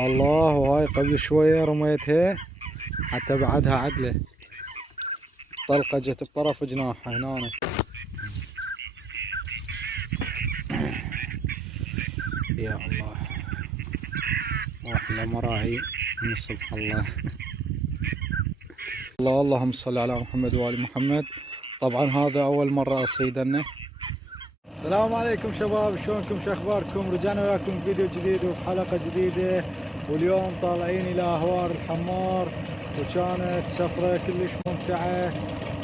الله، وهاي قبل شوية رميتها حتى بعدها عدلة، طلقة جت بطرف جناحها هنا. يا الله، واحلى مراهي من الصبح. الله الله، اللهم صل على محمد وآل محمد. طبعا هذا أول مرة أصيدنا. السلام عليكم شباب، شلونكم؟ شو اخباركم؟ رجعنا وياكم فيديو جديد وبحلقة جديدة، واليوم طالعين الى اهوار الحمار، وكانت سفرة كلش ممتعة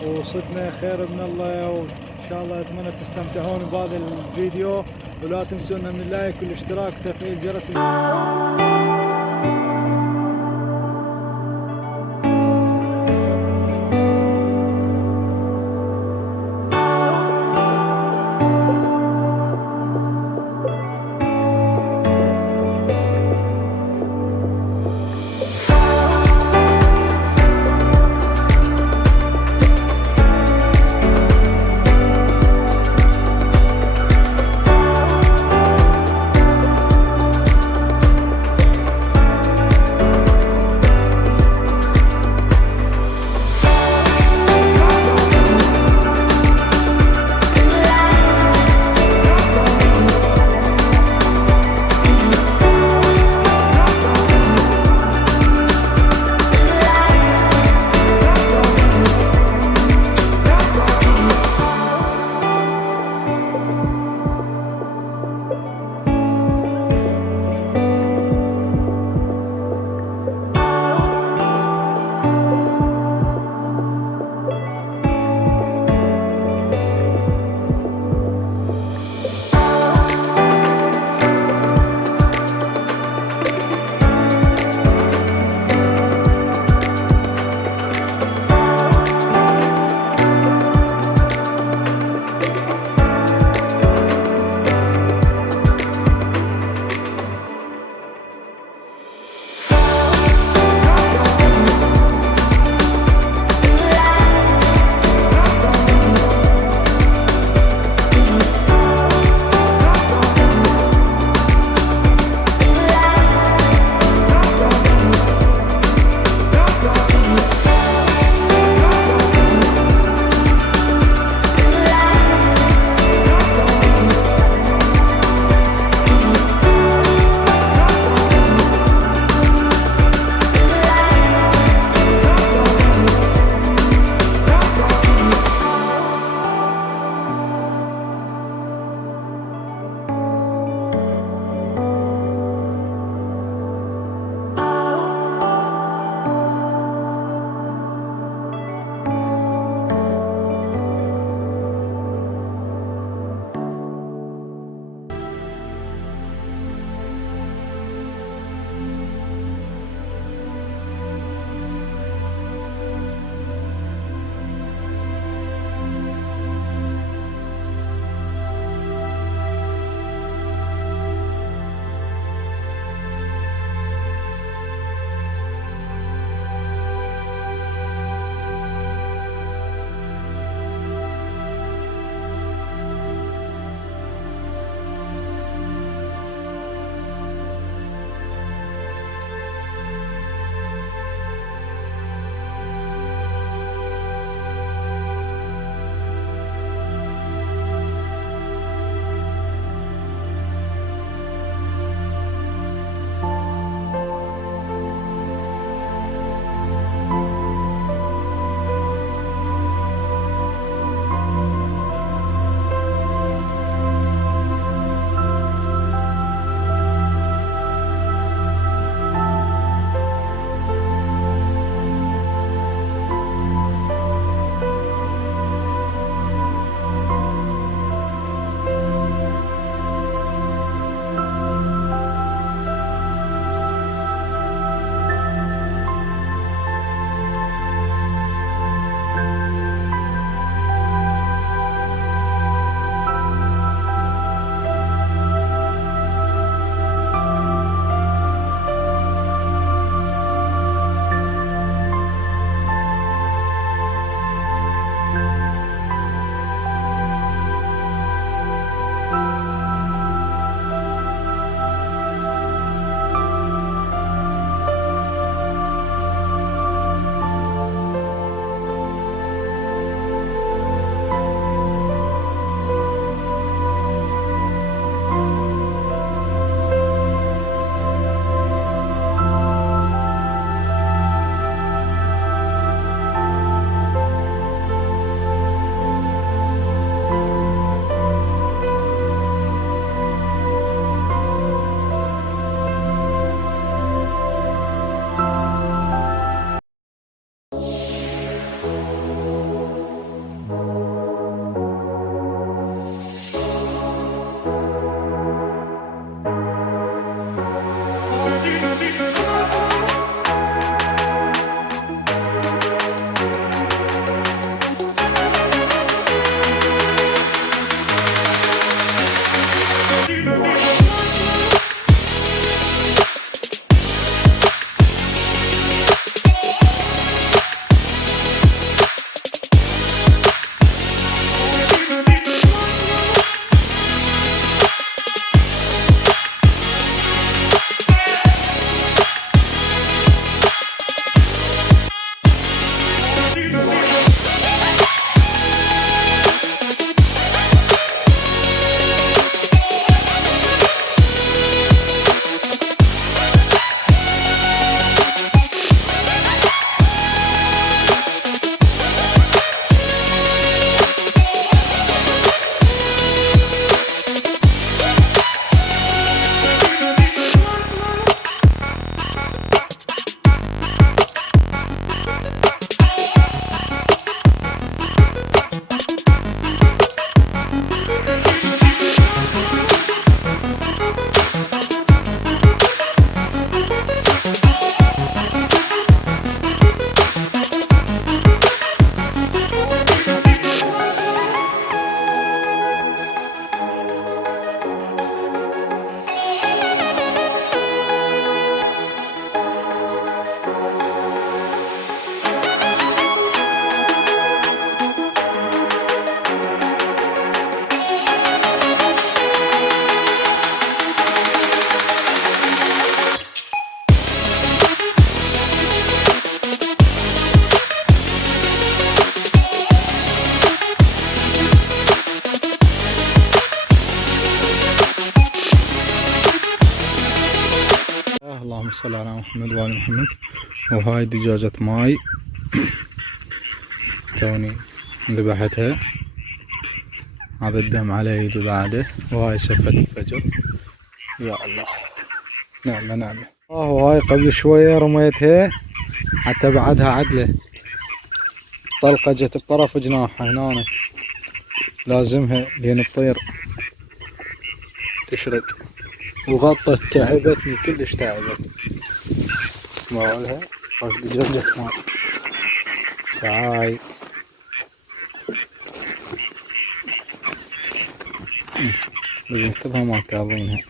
وصدنا خير من الله، وان شاء الله اتمنى تستمتعون بهذا الفيديو، ولا تنسونا من اللايك والاشتراك وتفعيل جرس. صل على محمد وآل محمد. وهاي دجاجة ماي توني ذبحتها، هذا الدم على يدي بعده. وهاي سفة الفجر. يا الله، نعمة نعمة. وهاي قبل شوية رميتها حتى بعدها عدلة، طلقة جت بطرف جناحها هنا، لازمها لين تطير تشرد. وغطت، تعبتني كلش، تعبت مالها. خوش دجاجة ماي. تعاي بنكتبها ما كاظينها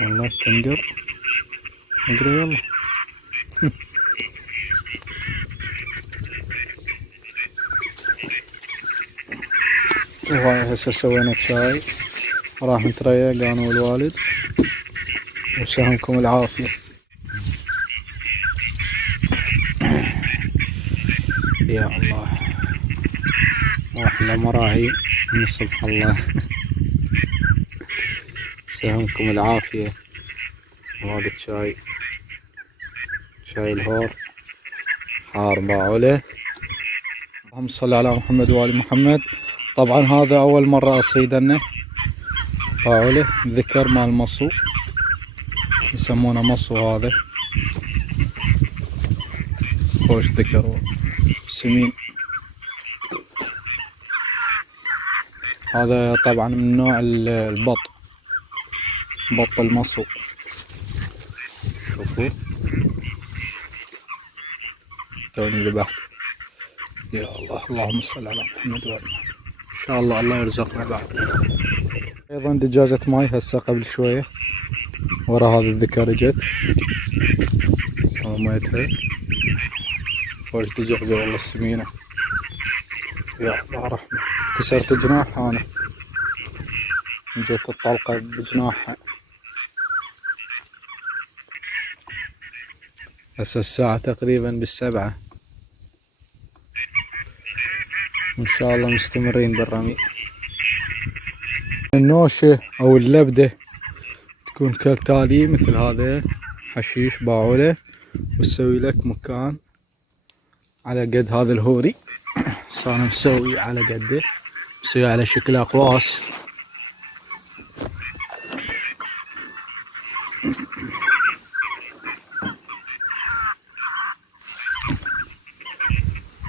والله. تنقر اقرا يلا. وهاي هسه سوينا شاي، راح نتريق انا والوالد. وسهمكم العافية. يا الله، واحلى مراعي من صبح الله. سهمكم العافية. وهذا الشاي، شاي الهور حار باعوله. اللهم صل على محمد وآل محمد. طبعا هذا اول مرة اصيدنه باعوله، ذكر مال مصو، يسمونه مصو. هذا خوش ذكر سمين. هذا طبعا من نوع البط، بط المصو. شوفوا توني ذبحت. يا الله، اللهم صل على محمد وآل محمد. ان شاء الله الله يرزقنا بعد. ايضا دجاجة ماي هسه قبل شوية ورا هذا الذكر اجت رميتها. خوش دجاجة والله السمينة. يا الله رحمة، كسرت جناحها انا، جت الطلقة بجناحها. هسه الساعة تقريبا بالسبعة. ان شاء الله مستمرين بالرمي. النوشة او اللبدة تكون كالتالي، مثل هذا حشيش باعوله، وتسوي لك مكان على قد هذا الهوري. صار مسوي على قده، مسوي على شكل اقواس.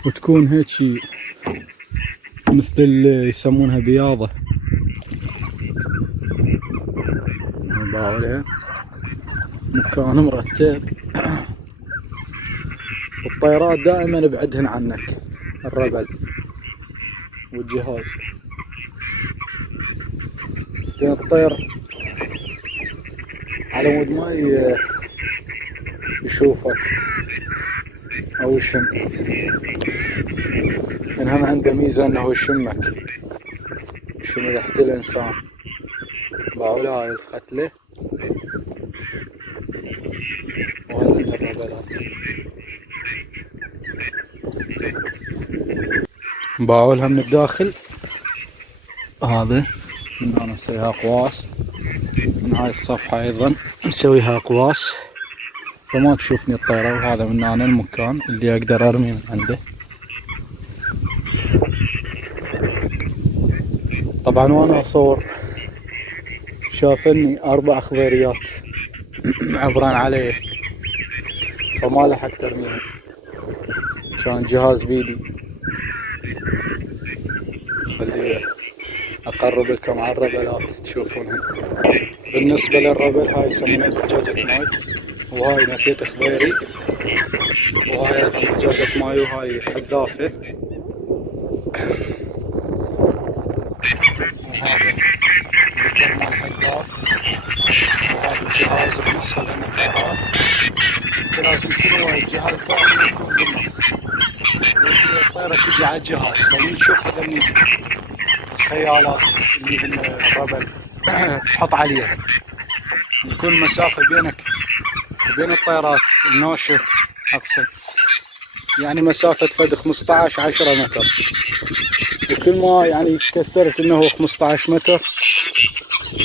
وتكون هيك مثل يسمونها بياضة، باعولها مكان مرتب. والطيرات دائما ابعدهن عنك، الربل والجهاز. لين الطير على مود ما يشوفك او يشم. انهم عنده ميزة انه يشمك، يشم ريحة الانسان. باعولها هاي الختلة وهذا الربلات. باعولها من الداخل. هذا من انا مسويها اقواس، من هاي الصفحة ايضا مسويها اقواس فما تشوفني الطيرة. وهذا من انا المكان اللي اقدر ارمي من عنده. طبعا وانا اصور شافني 4 خضيريات عبران عليه، فما لحقت ارميهم، كان جهاز بيدي. خلي اقرب لكم على الربلات تشوفونها. بالنسبة للربل هاي يسمونها دجاجة ماي، وهاي نفيت خضيري، وهاي ايضا دجاجة ماي، وهاي حذافة. وهذا ذكر مال حذاف. وهذا الجهاز بنص هذا النظارات. انت لازم شنو الجهاز دائما يكون بالنص، الطيرة تجي على الجهاز. فمن نشوف هذني الخيالات اللي في الربل تحط عليها، يكون المسافة بينك وبين الطيارات النوشة اقصد يعني مسافة فد 15-10 متر. وكل ما يعني كثرت انه 15 متر،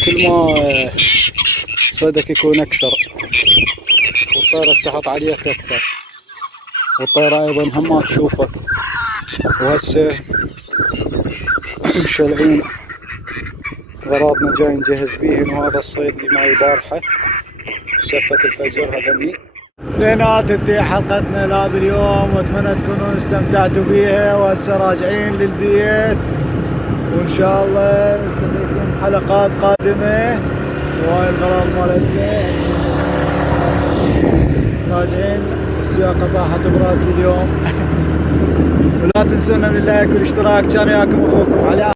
كل ما صيدك يكون أكثر، والطيرة تحط عليك أكثر، والطيرة أيضا هم ما تشوفك. وهسه مشلعين غراضنا جاي نجهز بيهن، وهذا الصيد اللي معي البارحة سفة الفجر هذني. لينا تنتهي حلقتنا لهذا اليوم، واتمنى تكونوا استمتعتوا بيها. وهسه راجعين للبيت، وان شاء الله نستنيكم حلقات قادمة. وهاي الغراض مالتنا راجعين، السياقة طاحت براسي اليوم. ولا تنسونا من اللايك والاشتراك. كان وياكم اخوكم علي.